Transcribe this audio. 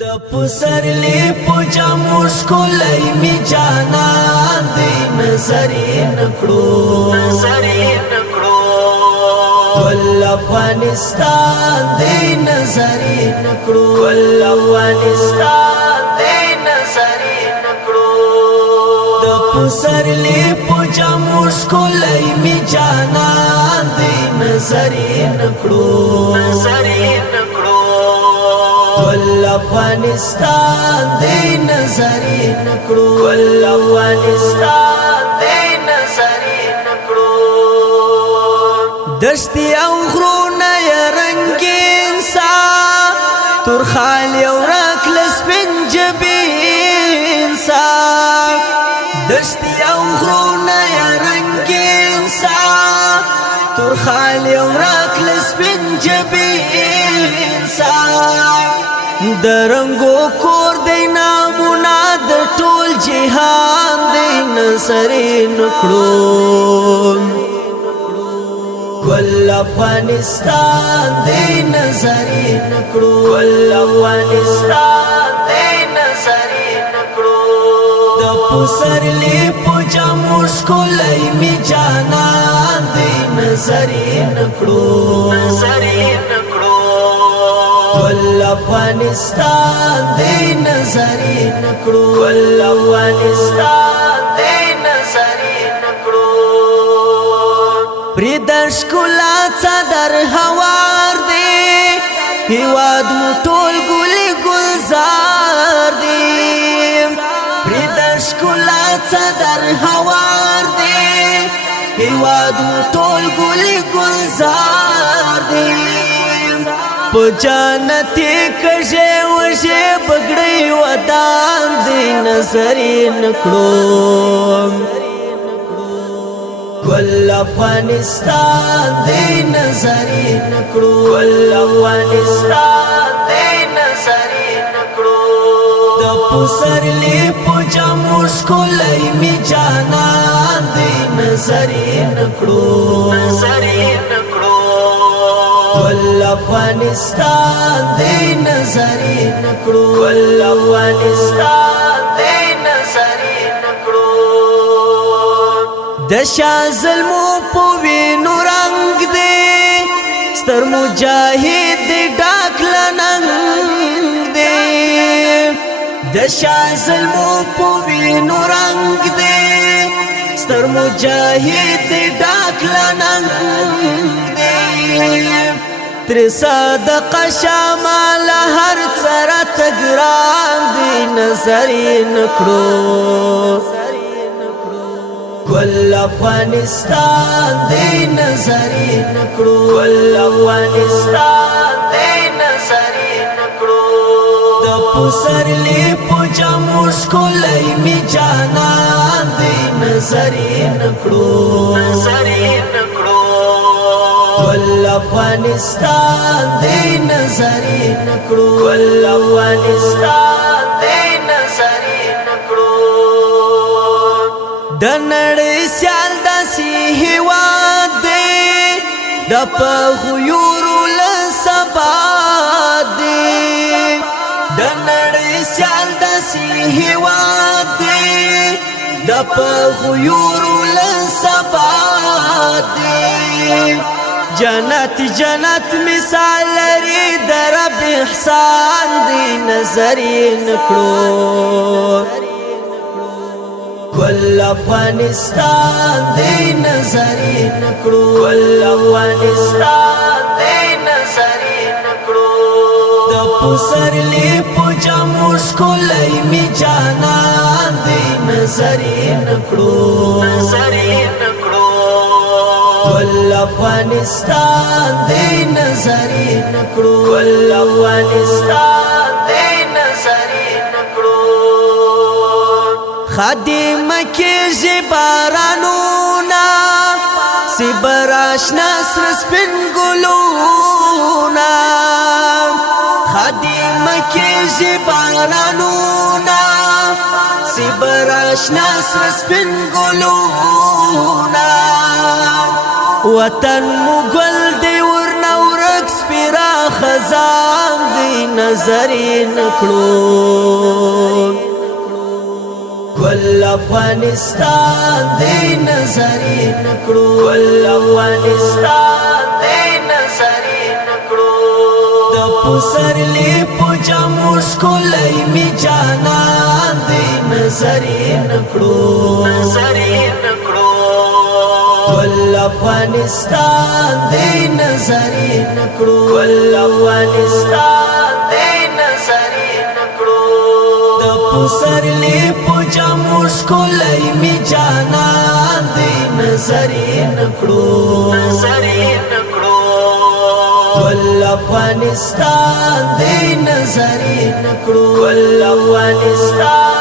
د پسرلی پوجا مشکلی می جانان دی نظری نکڑو کل افغانستان دی نظری نکڑو د پسرلی پوجا مشکلی می جانان دی نظری نکڑو کل افغانستان دی نظری نکڑو دشتی او غرونا یا رنگین سا ترخالی او راکلس پنجبین سا دشتی او غرونا یا رنگین سا ترخالی او راکلس پنجبین سا درنگو کور دی نامونا د ټول جهان دی نظری نکړو کل افغانستان دی نظری نکړو د پسرلی پوجا مشکلی می جانان دی نظری نکړو کل افغانستان دی نظری نکڑو پریدش کلا صدر هوار دی هیواد مو ټول گلی گلزار دی پریدش کلا صدر هوار دی هیواد مو ټول گلی گلزار دی پو جانتی کجے وجے بگڑی ودان دی نظری نکڑو کل افغانستان دی نظری نکڑو د پسرلی پوجا مشکلی می جانان دی نظری نکڑو کل افغانستان دی نظری نکڑو د شاه ظلمو په وینو رنگ دی ستر مجاهد دی ډاک لننګ دی د شاه ظلمو په وینو رنگ دی ستر مجاهد دی ډاک لننګ دی تر صدق شمال هر څرت ګران دی نظری نکړو کل افغانستان دی نظری نکړو د پسرلی پوجا مشکلی می جانان دی نظری نکړو کل افغانستان دی نظری نکړو د نړۍ سیال داسې هیواد دی د پغیورو لسبا دی د نړۍ سیال داسې هیواد دی د پغیورو لسبا دی جنت جنت مثال لري د رب احسان دی نظری نکړو کل افغانستان دی نظری نکڑو د پسرلی پوجا مشکلی می جانان دی نظری نکڑو کل افغانستان دی نظری نکڑو خادم کی زبارانونا سبراشنا سرسپن گلونا خادم کی زبارانونا سبراشنا سرسپن گلونا وطن مغل دی ورنا ورک سپیران خزان دی نظری نکړو ګل افغانستان دی نظری نکړو ګل افغانستان دی نظری نکړو د پسرلی پجاموس کولای می جانان دی نظری نکړو نظری نکړو ګل افغانستان دی نظری نکړو ګل افغانستان دی نظری نکړو د پسرلی پجاموس کولای می جانان دی نظری نکړو نظری نکړو ګل افغانستان دی نظری نکړو ګل افغانستان